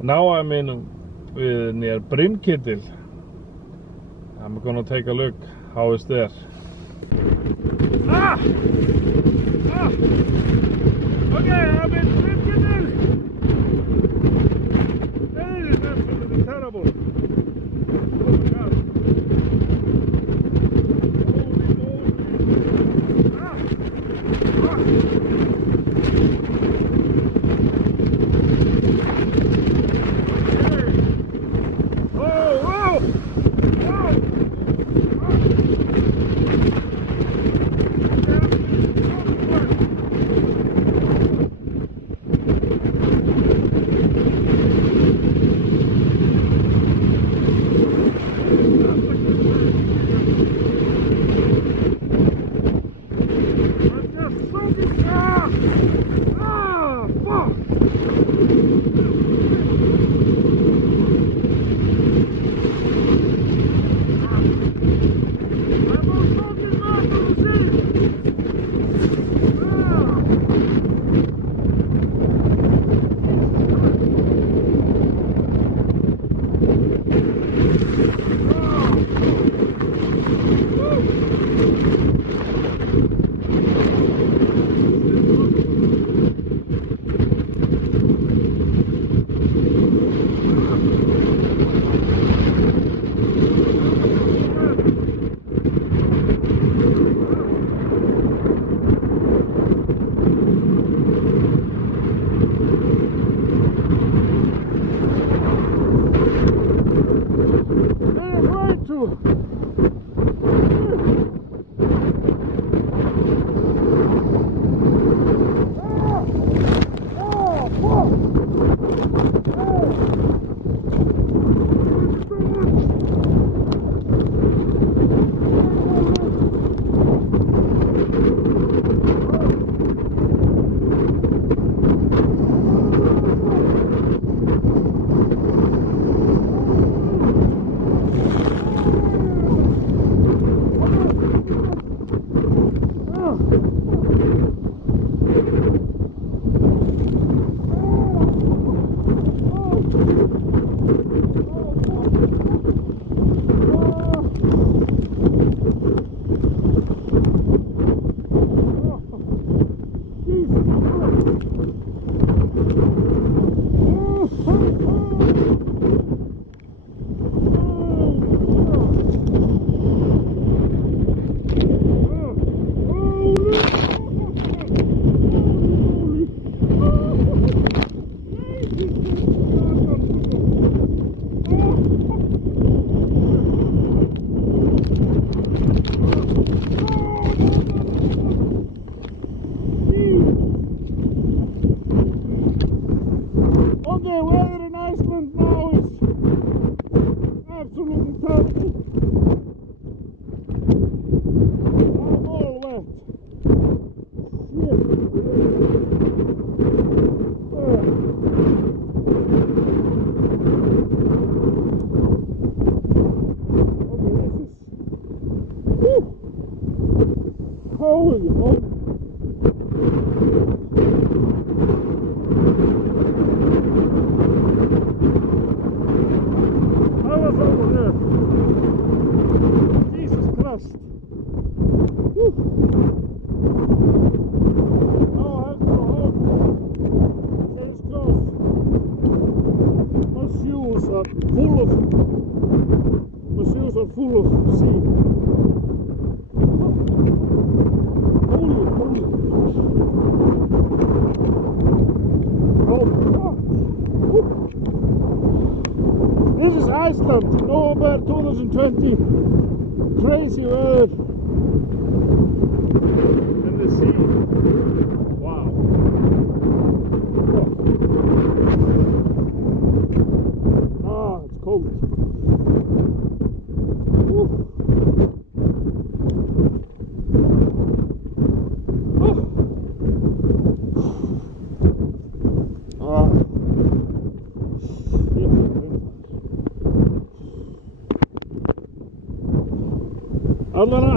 Now I'm in near Brimkittil. I'm gonna take a look how it's there. Ah! Ah! Okay, I'm in Brimkittil. This is absolutely terrible. Oh my God. Holy moly. Okay, weather in Iceland now is absolutely terrible. I'm all wet. Shit. Okay, this is... Whew. Holy moly. Over there. Jesus Christ. Whew. Now I have to go home. It is close. My shoes are full of sea. Holy moly. Oh my God. Whew. This is Iceland, November 2020. Crazy weather. And the sea. Wow. Ah, it's cold. Woo. Ah. Allara